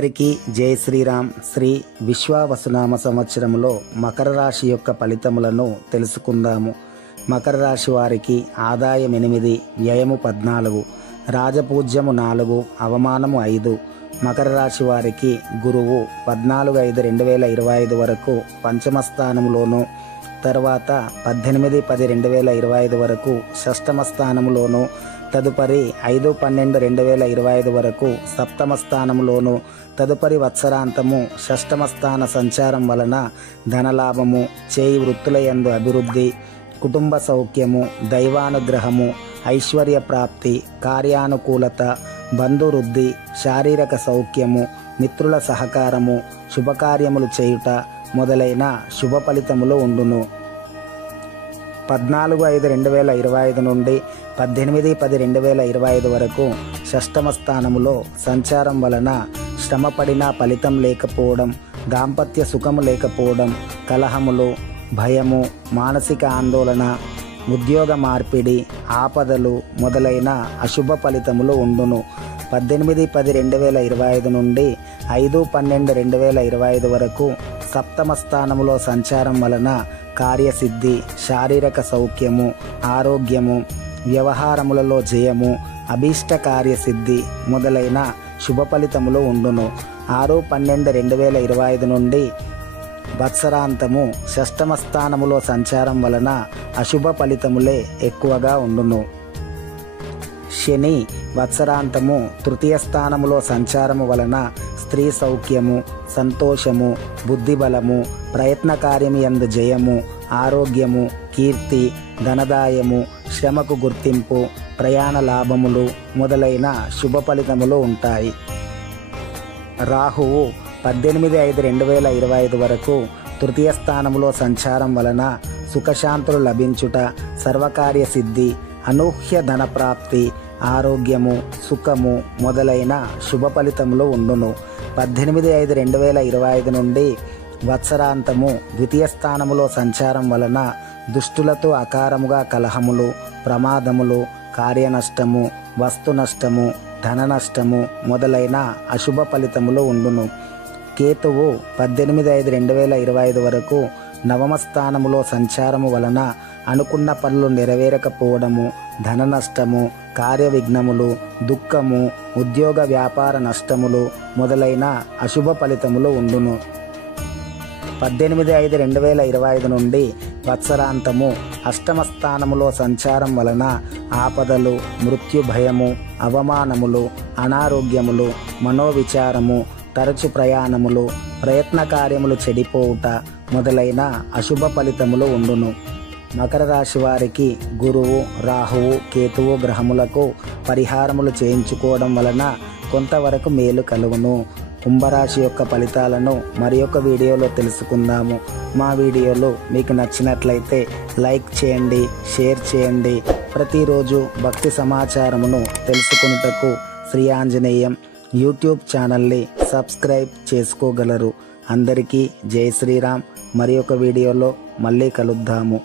అందరికీ జై శ్రీరామ్. శ్రీ విశ్వావసునామ సంవత్సరంలో మకర రాశి యొక్క ఫలితములను తెలుసుకుందాము. మకర రాశి వారికి ఆదాయం 8, వ్యయము 14, రాజపూజ్యము 4, అవమానము 5. మకర రాశి వారికి గురువు 14/5/2025 వరకు పంచమ స్థానంలోను, తర్వాత 18/10/2025 వరకు షష్టమ స్థానంలోను, తదుపరి 5/12/2025 వరకు సప్తమ స్థానంలోను, తదుపరి వత్సరాంతము షష్టమ స్థాన సంచారం వలన ధనలాభము, చేయి వృత్తుల యందు అభివృద్ధి, కుటుంబ సౌఖ్యము, దైవానుగ్రహము, ఐశ్వర్య ప్రాప్తి, కార్యానుకూలత, బంధువృద్ధి, శారీరక సౌఖ్యము, మిత్రుల సహకారము, శుభకార్యములు చేయుట మొదలైన శుభ ఫలితములు ఉండును. 14/5/2025 నుండి 18/10/2025 వరకు షష్టమ స్థానములో సంచారం వలన శ్రమపడిన ఫలితం లేకపోవడం, దాంపత్య సుఖము లేకపోవడం, కలహములు, భయము, మానసిక ఆందోళన, ఉద్యోగ మార్పిడి, ఆపదలు మొదలైన అశుభ ఫలితములు ఉండును. 18/10/2025 నుండి 5/12/2025 వరకు సప్తమ స్థానములో సంచారం వలన కార్యసిద్ధి, శారీరక సౌఖ్యము, ఆరోగ్యము, వ్యవహారములలో జయము, అభీష్ట కార్యసిద్ధి మొదలైన శుభ ఫలితములు ఉండును. 6/12/2025 నుండి వత్సరాంతము షష్టమ స్థానములో సంచారం వలన అశుభ ఫలితములే ఎక్కువగా ఉండును. శని వత్సరాంతము తృతీయ స్థానములో సంచారము వలన స్త్రీ సౌఖ్యము, సంతోషము, బుద్ధిబలము, ప్రయత్న కార్యము యందు జయము, ఆరోగ్యము, కీర్తి, ధనదాయము, శ్రమకు గుర్తింపు, ప్రయాణ లాభములు మొదలైన శుభ ఫలితములు ఉంటాయి. రాహువు 18/5/2025 వరకు తృతీయ స్థానములో సంచారం వలన సుఖశాంతులు లభించుట, సర్వకార్య సిద్ధి, అనూహ్య ధనప్రాప్తి, ఆరోగ్యము, సుఖము మొదలైన శుభ ఫలితములు ఉండును. 18/5/2025 నుండి వత్సరాంతము ద్వితీయ స్థానములో సంచారం వలన దుష్టులతో అకారముగా కలహములు, ప్రమాదములు, కార్యనష్టము, వస్తు నష్టము, ధన నష్టము మొదలైన అశుభ ఫలితములు ఉండును. కేతువు 18/5/2025 వరకు నవమ స్థానములో సంచారము వలన అనుకున్న పనులు నెరవేరకపోవడము, ధన నష్టము, కార్య విఘ్నములు, దుఃఖము, ఉద్యోగ వ్యాపార నష్టములు మొదలైన అశుభ ఫలితములు ఉండును. 18/5/2025 నుండి వత్సరాంతము అష్టమ స్థానములో సంచారం వలన ఆపదలు, మృత్యు భయము, అవమానములు, అనారోగ్యములు, మనోవిచారము, తరచు ప్రయాణములు, ప్రయత్న కార్యములు చెడిపోవుట మొదలైన అశుభ ఫలితములు ఉండును. మకర రాశి వారికి గురువు, రాహువు, కేతువు గ్రహములకు పరిహారములు చేయించుకోవడం వలన కొంతవరకు మేలు కలుగును. కుంభరాశి యొక్క ఫలితాలను మరి ఒక వీడియోలో తెలుసుకుందాము. మా వీడియోలు మీకు నచ్చినట్లయితే లైక్ చేయండి, షేర్ చేయండి. ప్రతిరోజు భక్తి సమాచారమును తెలుసుకొనుటకు శ్రీ ఆంజనేయం యూట్యూబ్ ఛానల్ని సబ్స్క్రైబ్ చేసుకోగలరు. అందరికీ జై శ్రీరామ్. మరి ఒక వీడియోలో మళ్ళీ కలుద్దాము.